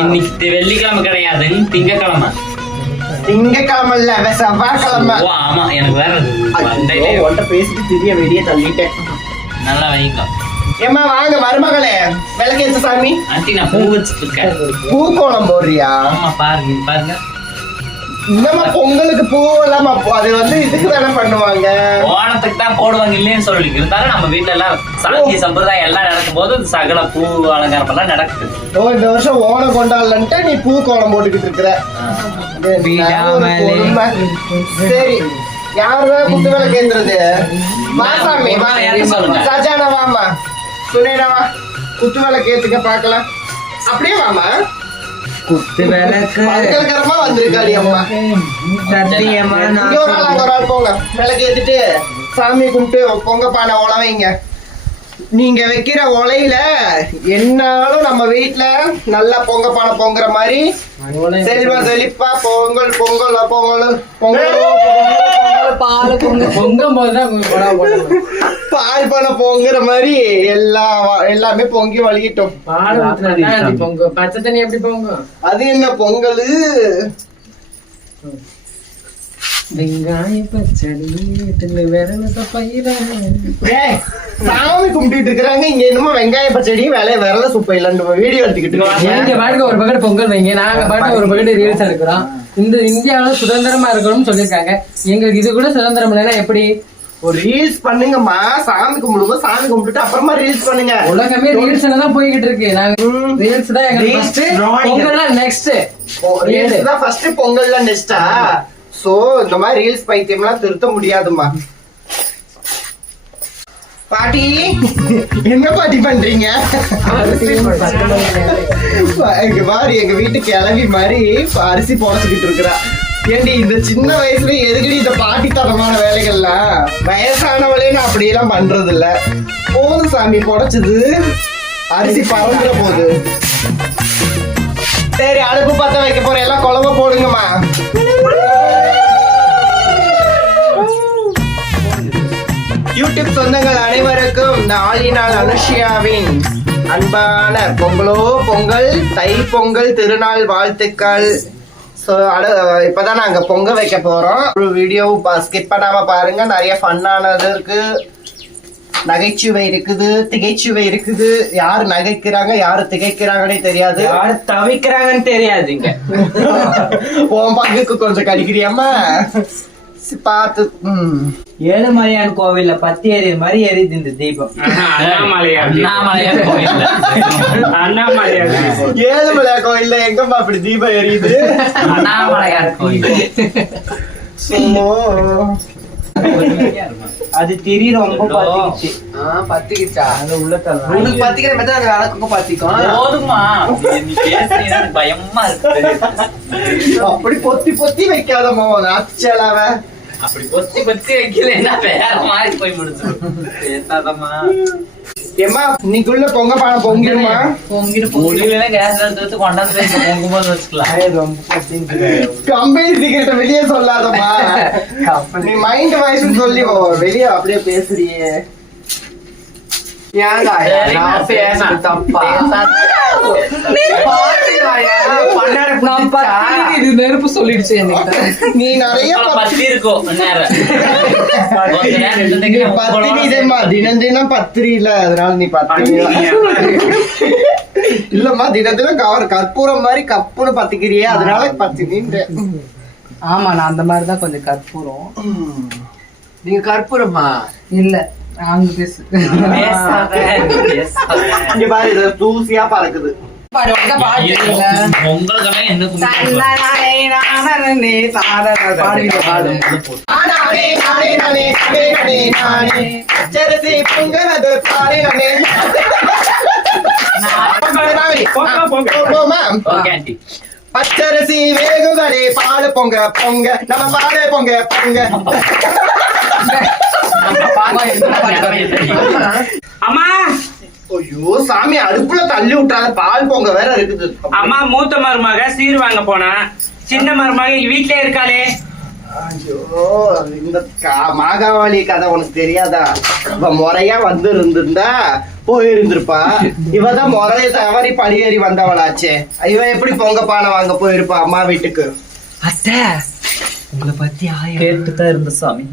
இன்னைக்கு வெள்ளிக்கிழமை கிடையாது திங்கக்கிழமை. திங்கக்கிழமை இல்ல செவ்வாய்க்கிழமை. ஆமா எனக்கு வேற உன்கிட்ட பேசிட்டு திரிய வெளியே தள்ளிட்டேன். நல்லா வைங்க ஏம்மா வாங்க மருமகளே. விளக்கேத்து சாமி. ஆண்டி நான் பூ வச்சுட்டு இருக்கேன். பூக்கோளம் போடுறியா? ஆமா பாருங்க பாருங்க. என்னம்மா பொங்கலுக்கு பூ இல்லாம அது வந்து இதுக்கு தானே பண்ணுவாங்க? ஓணத்துக்கு தான் போடுவாங்க இல்லைன்னு சொல்லி இருந்தாலும் நம்ம வீட்ல எல்லாம் சாந்தி சம்பிரதாயம் எல்லாம் நடக்கும் போது சகல பூ அலங்காரம் எல்லாம் நடக்குது. ஓ இந்த வருஷம் ஓணம் கொண்டாடலன்ட்டு நீ பூ கோலம் போட்டுக்கிட்டு இருக்கிற. சரி. யாருதான் குத்து விளக்கு கேந்துறது வா சாமி வா. யாரையும் சொல்லுங்க. சஜானா வாமா சுனேனா வா. குத்து விளக்கு ஏத்துக்க பார்க்கலாம். அப்படியே வாமா குத்து விளக்கு மங்களகரமா வந்திருக்காடி அம்மா சத்தியமா இங்க ஒரு ஆள் போங்க விளக்கு ஏத்திட்டு சாமி கும்பிட்டு பொங்க பானை உழ வைங்க நீங்க வைக்கிற உலையில என்னாலும் நம்ம வீட்ல நல்லா பொங்க பானை பொங்குற மாதிரி செல்வா செழிப்பா பொங்கல் பொங்கல் பொங்கல். பொங்கல் பால் பானை பொங்குற மாதிரி எல்லா எல்லாமே பொங்கி வலிக்கிட்டோம் பச்சை தண்ணி எப்படி பொங்கும்? அது என்ன பொங்கல்? வெங்காய பச்சடி தின்னு விரல பயிர. ஏய், சாமி கும்பிட்டு இருக்கிறாங்க. இங்க என்னமோ வெங்காய பச்சடி வேலைய விரல சுப்ப இல்லன்னு வீடியோ எடுத்துக்கிட்டு நீங்க. பாட்டுக்கு ஒரு பக்கெட் பொங்கல் வைங்க. நாங்க பாட்டுக்கு ஒரு பக்கெட் ரீல்ஸ் எடுக்கிறோம். இந்த இந்தியாவுல சுதந்திரமா இருக்கணும்னு சொல்லியிருக்காங்க. எங்களுக்கு இது கூட சுதந்திரம் இல்லைன்னா எப்படி? ஒரு ரீல்ஸ் பண்ணுங்கம்மா. சாமி கும்பிடுவோம் சாமி கும்பிட்டுட்டு அப்புறமா ரீல்ஸ் பண்ணுங்க. உலகமே ரீல்ஸ் தான் போய்கிட்டு இருக்கு. நாங்க ரீல்ஸ் தான் எங்களுக்கு Reels first, drawing. பொங்கல்லாம் நெக்ஸ்ட் ரீல்ஸ் தான் ஃபர்ஸ்ட் பொங்கல்ல நெக்ஸ்டா சோ இந்த மாதிரி ரீல்ஸ் பைத்தியம்லாம் திருத்த முடியாதும்மா. பாட்டி என்ன பாட்டி பண்றீங்க? எங்க பாரு எங்க வீட்டு கிளவி மாதிரி அரிசி புடச்சுக்கிட்டு இருக்கிறா. ஏண்டி இந்த சின்ன வயசுல எதுக்குடி இந்த பாட்டித்தனமான வேலைகள்லாம்? வயசானவளே நான் அப்படியெல்லாம் பண்றது இல்ல போதும் சாமி புடைச்சது அரிசி பறந்துட போகுது சரி அடுப்பு பத்த வைக்க போற எல்லாம் குழம்பு போடுங்கம்மா. யூடியூப் சொந்தங்கள் அனைவருக்கும் இந்த ஆளினால் அனுஷியாவின் அன்பான பொங்கலோ பொங்கல் தை பொங்கல் திருநாள் வாழ்த்துக்கள். ஸோ அடு இப்போதான் நாங்க பொங்க வைக்க போறோம். ஒரு வீடியோ ஸ்கிப் பண்ணாம பாருங்க. நிறைய ஃபன்னானது இருக்கு. நகைச்சுவை இருக்குது திகைச்சுவை இருக்குது. யார் நகைக்கிறாங்க யார் திகைக்கிறாங்கன்னே தெரியாது. யாரு தவிக்கிறாங்கன்னு தெரியாதுங்க. உன் பங்குக்கு கொஞ்சம் கடிக்கிறியம்மா சி, பார்த்து ஏழுமலையான் கோவில்ல பத்தி எறிய மாதிரி எரியுது இந்த தீபம். அண்ணாமலையார் கோயில்ல ஏழுமலை கோயில்ல எங்கம்மா அப்படி தீபம் எரியுது அண்ணாமலையார் கோயில் சும்மா. அது திரி ரொம்ப பத்திக்கிச்சு பத்திக்கிச்சா? அது உள்ள தள்ளலாம். உனக்கு பத்திக்கிற மாதிரி அந்த விளக்குக்கும் பத்திக்கும். போதுமா நீ எனக்கு பயமா இருக்கு. அப்படி பொத்தி பொத்தி வைக்காதம்மா நாச்சலாவ அப்படி பொத்தி பொத்தி வைக்கலன்னா வேற மாதிரி போய் முடிச்சிடும் பேசாதம்மா. ஏம்மா இன்னைக்குள்ள பொங்க பானை பொங்கிடுமா? முடியல கேஸ் எடுத்து கொண்டாந்து பொங்கும்போது வச்சுக்கலாம். கம்பெனி சீக்கிரத்தை வெளியே சொல்லாதம்மா. நீ மைண்ட் வாய்ஸ் சொல்லி ஓ, வெளியே அப்படியே பேசுறியே. பத்திரிக்கை இது நெருப்பு சொல்லிடுச்சு நீ நிறைய பத்தி இருக்கும் பத்தினி இதேம்மா தினம் தினம் பத்திரி இல்ல அதனால நீ பத்தினி இல்லம்மா தினம் தினம் கவர் கற்பூரம் மாதிரி கப்புன்னு பத்திக்கிறியே அதனால பத்தினின்ற ஆமா நான் அந்த மாதிரி தான் கொஞ்சம் கற்பூரம் நீங்க கற்பூரமா இல்ல அங்க பேசு இங்க பாரு இது தூசியா பறக்குது என்ன பாடு நானே. பச்சரிசி வேகுதடே பாடு பொங்க பொங்க நம்ம பாடு பொங்க பொங்க அம்மா ஐயோ சாமி அடுப்புல தள்ளி விட்டாத பால் பொங்க வேற இருக்குது. அம்மா மூத்த மருமக சீர் வாங்க போனா. சின்ன மருமக வீட்லயே இருக்காளே. ஐயோ இந்த மாகாவாளி கதை உனக்கு தெரியாதா? இவ முறையா வந்து இருந்திருந்தா போயிருந்திருப்பா. இவ தான் முறைய தவறி படியேறி வந்தவளாச்சே. இவ எப்படி பொங்க பானை வாங்க போயிருப்பா அம்மா வீட்டுக்கு? அத்தை உங்களை பத்தி கேட்டுதான் இருந்த சாமி.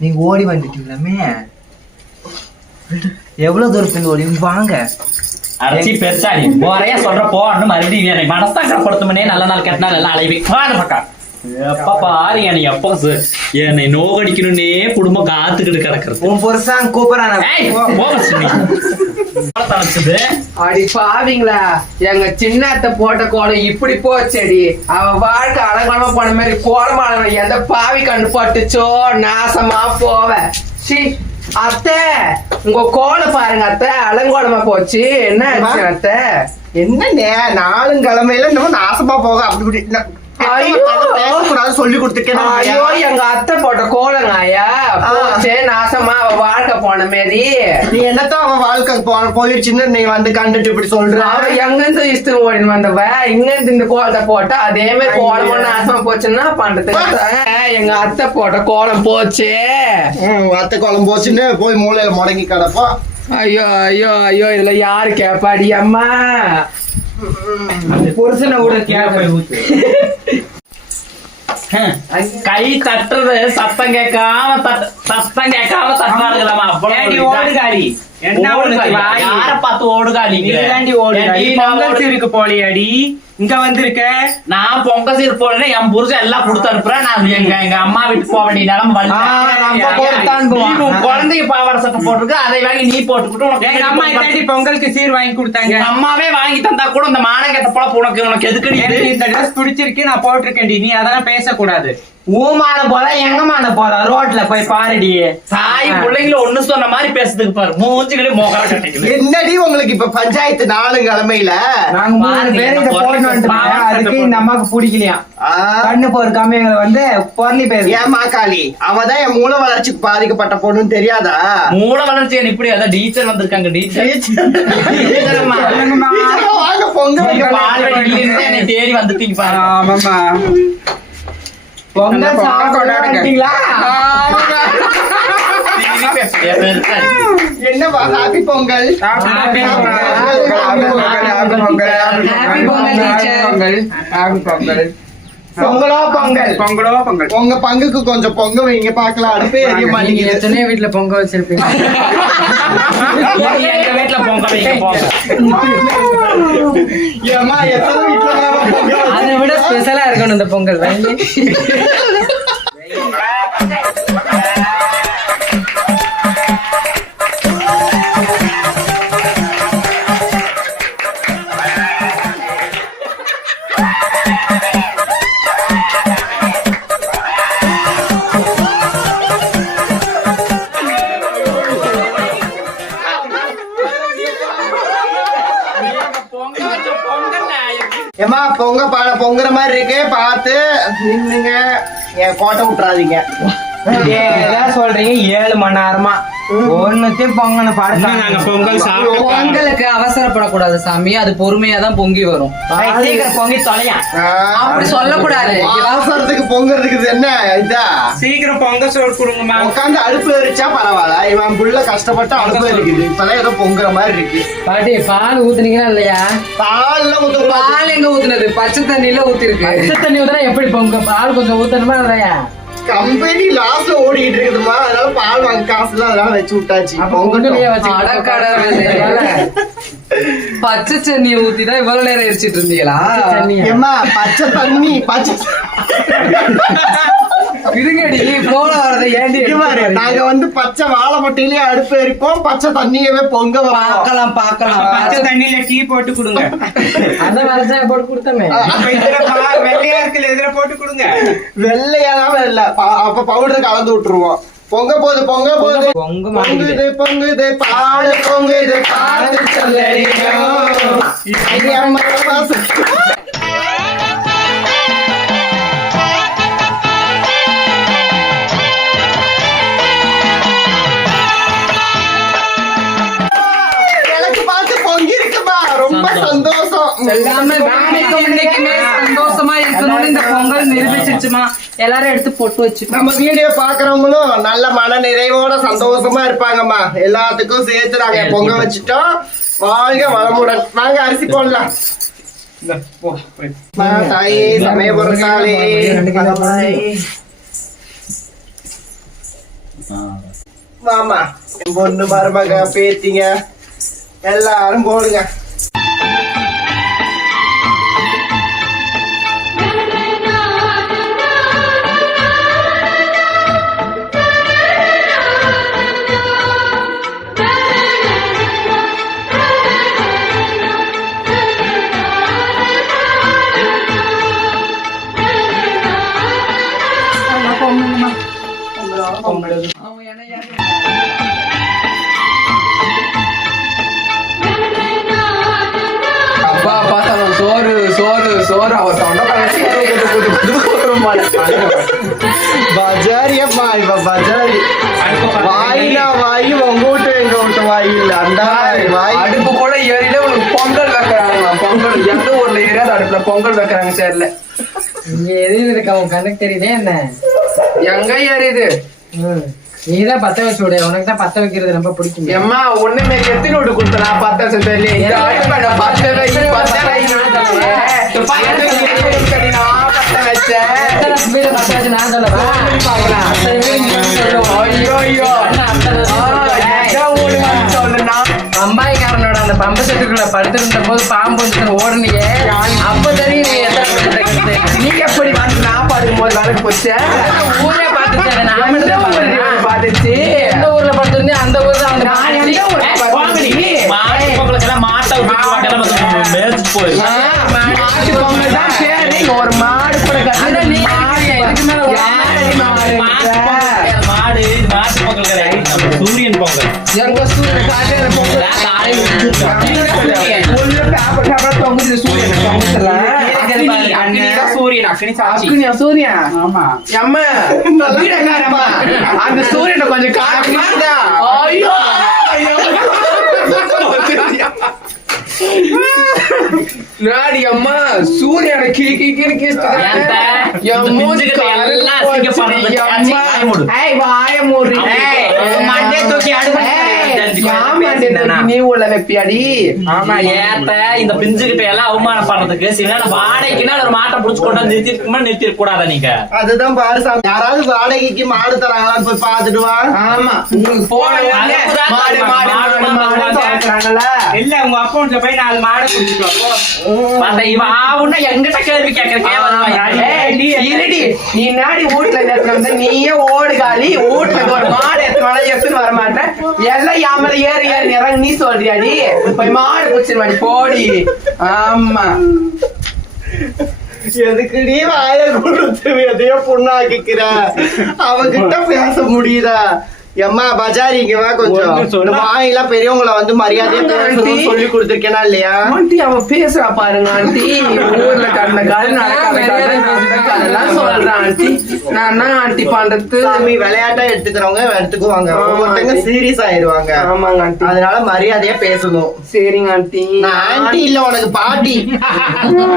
நீங்க ஓடி வந்துட்டீங்களாமே எவ்வளவு தூரத்துக்கு ஓடி வாங்க. அரைச்சி பெருசாடி போறையா சொல்ற போன்னு மறுபடியும் என்னை மனசாக்கப்படுத்துமனே நல்ல நாள் கெட்ட நாள் எல்லாம் அழைவி வாங்க பக்கா எப்ப பாரு என்னை எப்ப என்னை நோகடிக்கணும்னே குடும்பம் காத்துக்கிட்டு கிடக்குறது. உன் புருஷன் கூப்பிடறான் ஏய், போக சொல்லி. தலைச்சது. அடி பாவிங்களா எங்க சின்ன அத்தை போட்ட கோலம் இப்படி போச்சடி. அவ வாழ்க்கை அலங்கோலமா போன மாதிரி கோலமான எந்த பாவி கண்டு பட்டுச்சோ நாசமா போவ. சி அத்தை உங்க கோலம் பாருங்க அத்தை. அலங்கோலமா போச்சு. என்ன அத்தை? என்ன நாளும் கிழமையில இன்னும் நாசமா போக அப்படி இப்படி. பேசக்கூடாது சொல்லி கொடுத்துருக்கேன் ஐயோ எங்க அத்தை போட்ட கோலங்க ஐயா. போச்சே நாசமா அவ வாழ்க்கை போன மாதிரி நீ என்னத்தான் அவன் வாழ்க்கை போ- போயிருச்சுன்னு நீ வந்து கண்டுட்டு இப்படி சொல்ற? அவ எங்க இருந்து இஸ்திரி ஓடின்னு வந்தவ? இங்க இருந்து இந்த கோலத்தை போட்டா அதே மாதிரி கோலம் நாசமா போச்சுன்னா பண்றதுக்கு எங்க அத்தை போட்ட கோலம் போச்சு. அத்தை குழம்பு போச்சுன்னு போய் மூலையில முடங்கி கிடப்போ. ஐயோ ஐயோ ஐயோ இதுல யாரு கேப்பாடி அம்மா? புருஷனை கூட கேட்ப ஹம். கை தட்டுறது சத்தம் கேட்காம சத்தம் கேட்காம தட்டாடுங்களாமா ஏண்டி ஓடுகாரி? என்ன வாய்? யார பார்த்து ஓடுகாரி சீருக்கு போலியாடி இங்க வந்திருக்க? நான் பொங்க சீர் போடுறேன் என் புருஷன் எல்லாம் கொடுத்து அனுப்புறேன் நான் எங்க எங்க அம்மா வீட்டுக்கு போக வேண்டிய நிலம். குழந்தைக்கு பாவாடை சட்டை போட்டிருக்கு. அதை வாங்கி நீ போட்டுக்கிட்டு உனக்கு எங்க அம்மா இதாண்டி பொங்கலுக்கு சீர் வாங்கி கொடுத்தாங்க? அம்மாவே வாங்கி தந்தா கூட இந்த மானங்கெட்ட பொழப்பு உனக்கு உனக்கு எதுக்கு இந்த ட்ரெஸ் பிடிச்சிருக்கு நான் போட்டிருக்கேன்டி. நீ அதெல்லாம் பேசக்கூடாது. ஊமான போற எங்கமான போற? ரோட்ல போய் பாருடி. தாய் பிள்ளைங்கள ஒண்ணு சொன்ன மாதிரி பேசுறதுக்கு பாரு. மூஞ்சிகளே மோகா கட்டிக்குது. என்னடி உங்களுக்கு இப்ப பஞ்சாயத்து நாலு கிழமையில? நாங்க மூணு பேரும் இதை பாவம் அதுக்கு இந்த அம்மாக்கு பிடிக்கலையா? கண்ணு போற கம்மியங்களை வந்து பொருளி பேரு ஏன் மாக்காளி அவதான் என் மூளை வளர்ச்சிக்கு பாதிக்கப்பட்ட பொண்ணுன்னு தெரியாதா? மூளை வளர்ச்சி இப்படி? அதான் டீச்சர் வந்திருக்காங்க டீச்சர். டீச்சரா, வாங்க பொங்க வைக்க நீங்க பால் பால்வாடியில இருந்து என்னை தேடி வந்துட்டீங்க ஆமாமா பொங்கல் சாப்பிட வந்துட்டீங்களா திரும்பி பேசுறியா, பெருசா? என்னவா ஹாப்பி பொங்கல் Happy பொங்கலோ பொங்கல்? பொங்கலோ பொங்கல். உங்க பங்குக்கு கொஞ்சம் பொங்க வைங்க பாக்கலாம் அடுப்பே எரிய நீங்க மாட்டேங்குது எத்தனையோ வீட்டுல பொங்க வச்சிருப்பீங்க. எங்க வீட்டுல பொங்க வைங்க போங்க. ஏம்மா எத்தனை வீட்டுல அதை விட ஸ்பெஷலா இருக்கணும் இந்த பொங்கல். வாங்கி. ஏம்மா பொங்க பானை பொங்குற மாதிரி இருக்கு. பார்த்து நின்னுங்க என் கோட்டை விட்டுறாதீங்க. ஏதா சொல்றீங்க ஏழு மணி நேரமா. ஒண்ணுத்தையும் பொங்கன பாடுங்க நாங்க பொங்கல் பொங்கலுக்கு அவசரப்படக்கூடாது சாமி. அது பொறுமையா தான் பொங்கி வரும். பொங்கி தொலையா? அப்படி சொல்லக்கூடாது. அவசரத்துக்கு பொங்குறதுக்கு என்ன இதா? சீக்கிரம் பொங்கல் சோறு கொடுங்கம்மா உட்காந்து அடுப்பு எரிச்சா பரவாயில்ல. இவன் புள்ள கஷ்டப்பட்டு அடுப்பு எரிக்குது. இப்பதான் ஏதோ பொங்குற மாதிரி இருக்கு. பாட்டி பால் ஊத்துனீங்களா இல்லையா? பால்ல ஊத்தக்கூடாது பால் எங்க ஊத்துனது? பச்சை தண்ணியில ஊத்திருக்கு. பச்சை தண்ணி ஊத்துனா எப்படி பொங்க? பால் கொஞ்சம் ஊத்தணுமா இல்லையா? கம்பெனி லாஸ்ட்ல ஓடிக்கிட்டு இருக்குதுமா அதனால பால் வாங்க காசு இல்ல அதனால வச்சு விட்டாச்சு. பச்சை தண்ணியை ஊத்தி தான் இவ்வளவு நேரம் எரிச்சிட்டு இருந்தீங்களா? ஏம்மா பச்சை தண்ணி பச்சை இருங்கடி போல வரதை ஏண்டி இங்க பாரு, நாங்க வந்து பச்சை வாழை மட்டையிலேயே அடுப்பு எரிப்போம் பச்சை தண்ணியவே பொங்க பார்க்கலாம் பார்க்கலாம். பச்சை தண்ணியில டீ போட்டு கொடுங்க. அந்த வரதா போட்டு கொடுத்தமே. வெள்ளையா இருக்குல்ல இதுல போட்டு கொடுங்க. வெள்ளையாதான் இல்ல அப்ப பவுடர் கலந்து விட்டுருவோம். பொங்க போகுது பொங்க போகுது. பொங்க பொங்குது பொங்குது பால் பொங்குது பார்த்து சொல்லறியோ சந்தோஷம். எல்லாமே இன்னைக்குமே சந்தோஷமா இருக்கணும்னு இந்த பொங்கல் நிரூபிச்சிருச்சுமா? எல்லாரும் எடுத்து பொட்டு வச்சு நம்ம வீடியோ பாக்குறவங்களும் நல்ல மன நிறைவோட சந்தோஷமா இருப்பாங்கம்மா. எல்லாத்துக்கும் சேர்த்து நாங்க பொங்க வச்சுட்டோம். வாழ்க வளமுடன். வாங்க அரிசி போடலாம். தாயே சமய பொருத்தாளே வாமா. என் பொண்ணு மருமக பேத்திங்க. எல்லாரும் போடுங்க. பஜாரியப்பா இப்ப பஜாரி வாயினா வாயி உங்க வீட்டு எங்க வீட்டு வாய் இல்ல அந்த வாய் அடுப்பு கூட ஏறில உனக்கு பொங்கல் வைக்கிறாங்க பொங்கல் எந்த ஊர்ல ஏரியாத அடுப்புல பொங்கல் வைக்கிறாங்க தெரியல இங்க எதுவும் இருக்க உன் கண்ணுக்கு தெரியுதே என்ன எங்க ஏறிது. நீதான் பத்த வச்சு விடு உனக்கு தான் பத்த வைக்கிறது ரொம்ப பிடிக்கும் எம்மா ஒண்ணுமே எத்தனை விட்டு கொடுத்தனா பத்த தெரியல அடுப்பை பத்த வை பத்த வை நான் அத்தனை ஆ, எங்க ஓடுவான்னு சொல்லுனா பம்பாய்க்காரனோட அந்த பம்பு செட்டுக்குள்ள படுத்திருந்த போது பாம்பு வந்து ஓடுனியே அப்ப தெரியும் நீ எத்தனை. நீ எப்படி வந்து நான் பாடும்போது வேலைக்கு போச்சேன் ஊரே பார்த்துச்சு நான் பார்த்துச்சு எந்த ஊர்ல படுத்திருந்தே அந்த ஊர்ல பார்த்துச்சு? மாட்டு பொங்கலுக்கெல்லாம் சூரியன். ஆமா. அந்த சூரியனை கொஞ்சம் காட்டுமா ஐயோ ஐயோ. நாடி அம்மா சூரியனை கிளி கிளி கிளி ஏன்டா? இந்த பிஞ்சுக்கிட்ட எல்லாம் அசிங்கப்படுறது காட்சி, வாய மூடு. வாய மூடு ஏய், மண்டே தூக்கி அடுப்பு நீ உள்ள வைப்பியாடி? ஆமா ஏத்த இந்த பிஞ்சுகிட்ட எல்லாம் அவமானப்படுறதுக்கு சில நேரம் வாடகைக்குன்னா ஒரு மாட்டை புடிச்சு கொண்டு வந்து நிறுத்தி இருக்குமா நிறுத்தி கூடாதா நீங்க? அதுதான் பாரு சாமி. யாராவது வாடகைக்கு மாடு தராங்களான்னு போய் பாத்துட்டு வா. ஆமா உங்களுக்கு போன இல்ல உங்க அக்கௌண்ட்ல போய் நாலு மாடை குடிச்சிட்டு பார்த்தா இவன் ஆவுன்னா எங்கிட்ட கேள்வி நீ இருடி நீ நாடி வீட்டுல நேரத்துல வந்து நீயே ஓடு காலி வீட்டுல ஒரு மாடு எத்தனை எடுத்துன்னு வர மாட்டேன் எல்லாம் யாமல ஏறி ஏறி இறங்கி நீ சொல்றியாடி போய் மாடு குடிச்சிரு மாடி போடி. ஆமா. எதுக்குடி வாய கொடுத்து எதையோ புண்ணாக்கிக்கிற? அவகிட்ட பேச முடியுதா? எம்மா பஜாரி இங்க வா கொஞ்சம். வாயெல்லாம் பெரியவங்கள வந்து மரியாதையா சொல்லி கொடுத்துருக்கேனா இல்லையா? ஆண்டி அவ பேசுறா பாருங்க ஆண்டி. ஊர்ல கடந்த காலம் நடக்காத காலம் நடந்த காலம் சொல்றா ஆண்டி. நான் என்ன ஆண்டி பண்றது? சாமி விளையாட்டா எடுத்துக்கிறவங்க எடுத்துக்குவாங்க. ஒவ்வொருத்தங்க சீரியஸ் ஆயிருவாங்க ஆமாங்க ஆண்டி. அதனால மரியாதையா பேசணும். சரிங்க ஆண்டி. நான் ஆண்டி இல்ல உனக்கு பாட்டி.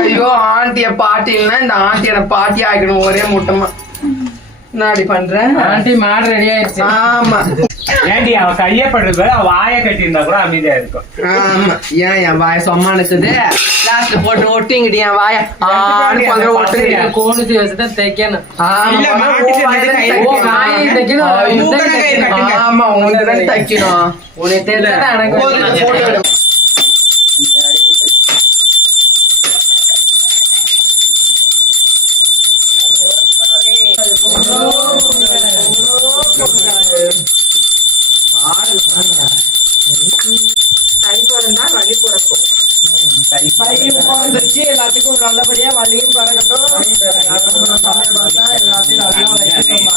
ஐயோ ஆண்டிய பாட்டி இல்லைன்னா இந்த ஆண்டி எனக்கு பாட்டி ஆகிக்கணும் ஒரே முட்டமா. நாடி பண்றேன். ஆண்டி மாடு ரெடி ஆயிடுச்சு ஆமா. ஏண்டி அவன் கையே படுறது அவன் வாயை கட்டி இருந்தா கூட அமைதியா இருக்கும். ஆமா. ஏன் என் வாய சொம்மா இருக்குது லாஸ்ட்ல போட்டு ஒட்டிங்கிட்டு என் வாய ஆணு பண்ற ஒட்டுங்கிட்டு. கோணிச்சு வச்சுதான் தைக்கணும் ஐயோ, உனக்கு கை தைக்கணும். ஆமா உனக்கு தெரியாதா எனக்கு போதும், தெரியும். photo எடு. வந்துருச்சு, எல்லாத்துக்கும் நல்லபடியா வள்ளியும் பறக்கட்டும் சமயம் பார்த்தா எல்லாத்தையும் நல்லா வைக்கட்டும்மா.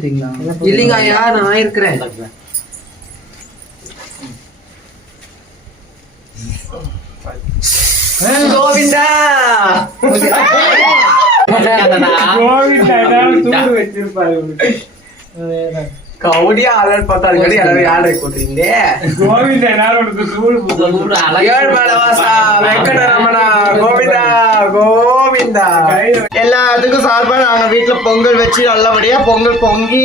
பூசிட்டீங்களா இல்லைங்க ஐயா நான் இருக்கிறேன் கோவிந்தா! கோவிந்தா. தூது வச்சிருப்பாரு. கவுடியா ஆளர் பார்த்தா அதுக்கடி எல்லாரும் யாரை போட்டுறீங்க ஏழு மலை வாசா வெங்கடரமணா கோவிந்தா கோவிந்தா. எல்லாத்துக்கும் சார்பா நாங்க வீட்டுல பொங்கல் வச்சு நல்லபடியா பொங்கல் பொங்கி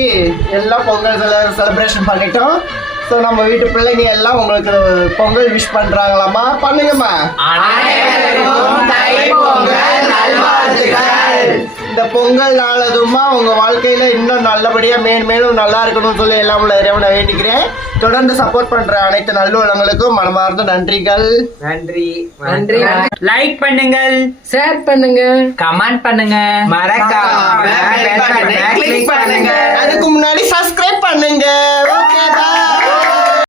எல்லாம் பொங்கல் செலிப்ரேஷன் பண்ணிட்டோம். ஸோ நம்ம வீட்டு பிள்ளைங்க எல்லாம் உங்களுக்கு பொங்கல் விஷ் பண்றாங்களாமா பண்ணுங்கம்மா. இந்த பொங்கல் நாளதுமா உங்க வாழ்க்கையில இன்னும் நல்லபடியா மேலும் மேலும் நல்லா இருக்கணும்னு சொல்லி எல்லாம் உள்ள இறைவனை வேண்டிக்கிறேன். தொடர்ந்து சப்போர்ட் பண்ற அனைத்து நல்லுள்ளங்களுக்கும் மனமார்ந்த நன்றிகள். நன்றி நன்றி. லைக் பண்ணுங்கள். ஷேர் பண்ணுங்க கமெண்ட் பண்ணுங்க மறக்காம. அதுக்கு முன்னாடி சப்ஸ்கிரைப் பண்ணுங்க